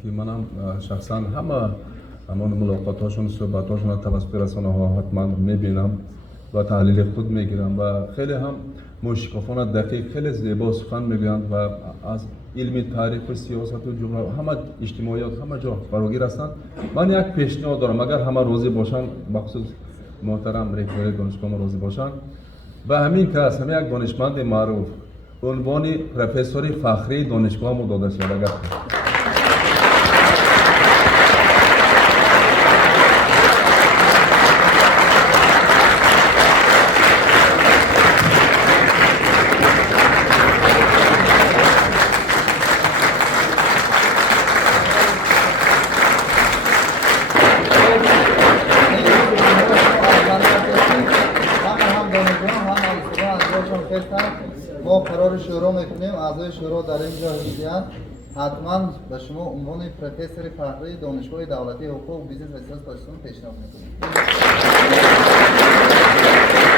که منم شخصا همان ملاقات‌هاشون صحبت‌هاشون توسط رسانه‌ها حتما می‌بینم و تحلیل خود می‌گیرم و خیلی هم مشکافانه دقیق خیلی زیبا سخن می‌گویند و از علم تاریخ سیاست و جغرافیا همه اجتماعیات همه جا فراگیر هستند. من یک پیشنهاد دارم اگر همه راضی باشند بخصوص محترم رکتور دانشگاه ما راضی باشند و همین کس همین یک دانشمند معروف عنوان پروفسور فخری دانشگاه ما داده شود. اگر ما قرار شورا میکنیم، اعضای شورا در اینجا هستند. حتما به شما عنوان پروفسور فخری دانشگاه دولتی حقوق و بیزنس و سیاست پیشنهاد میکنیم.